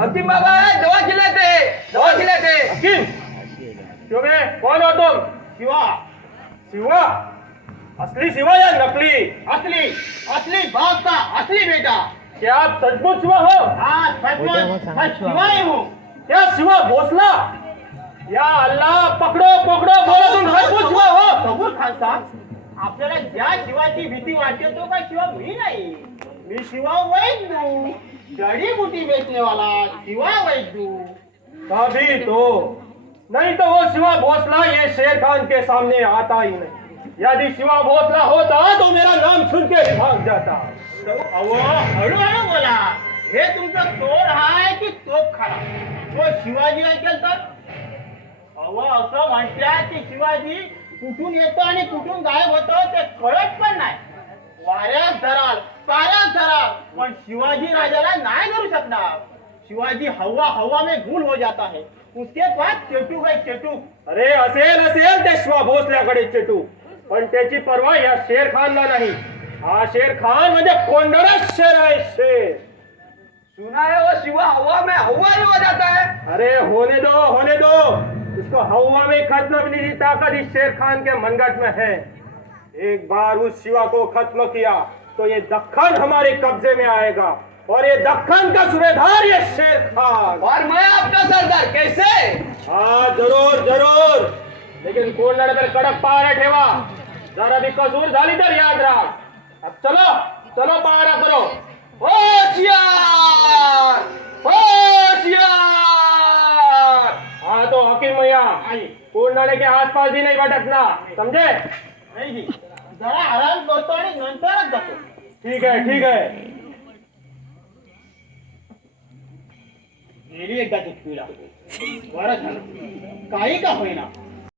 हकीम बाबा है दवा खिलाते दवा खिलाते हकीम। क्यों कौन हो तुम? शिवा शिवा असली शिवा या नकली? असली असली बाप का असली बेटा। क्या आप सचमुच शिवा हो? हाँ सचमुच। मैं शिवा ही हूँ। क्या शिवा भोसला? या अल्लाह पकड़ो पकड़ो बोलो तुम सचमुच शिवा हो। सबूर खान साहेब आपल्याला ज्या शिवाची भीती वाटते तो काय शिवा मी नाही। मी शिवा वैद्यू जडीबुटी बेचने वाला शिवा वैद्यू। तभी तो। नहीं तो वो शिवा भोसला ये शेर खान के सामने आता ही नहीं। यदि शिवा भोसला होता तो मेरा नाम सुन के ही भाग जाता। अहो हळूहळू बोला। हे तुमचं तोड हाय की तोप खाना तो शिवाजी ऐकेल तर? अहो असं म्हणतात की शिवाजी कुठून येतो आणि कुठून गायब होतो ते कळत पण नाही. वाऱ्यात धराल पाऱ्यात धराल. पण शिवाजी राजाला नाही धरू शकणार. शिवाजी हवा हवा में गुल हो जाता है. उसके बाद चेटू है चेटू. अरे असेल असेल ते शिवा भोसल्याकडे चेटू. पण त्याची परवा या शेर खानला नाही. हा शेर खान म्हणजे कोंडरच शेर आहे शेर. सुना है वो शिवा हवा में हवा ही हो जाता है. अरे होने दो होने दो. उसको हवा में खत्म करने की ताकत इस शेर खान के मनगट में है. एक बार उस शिवा को खत्म किया. तो ये दक्खन हमारे कब्जे में आएगा। और ये दखन का सूबेदार ये शेर खान। और मैं आपका सरदार कैसे? हाँ ज़रूर ज़रूर। लेकिन कोण लढतर कडक पहारा ठेवा जरा भी कसूर झाली तर याद राख। अब चलो चलो पहारा करो। होशियार होशियार। हाँ तो हकीम भैया कोण लड़े के आसपास भी नहीं भटकना समझे? नाही जी जरा आराम ठीक है ठीक है। मेरी एक एकदाची पिढा बरं झालं काही का होईना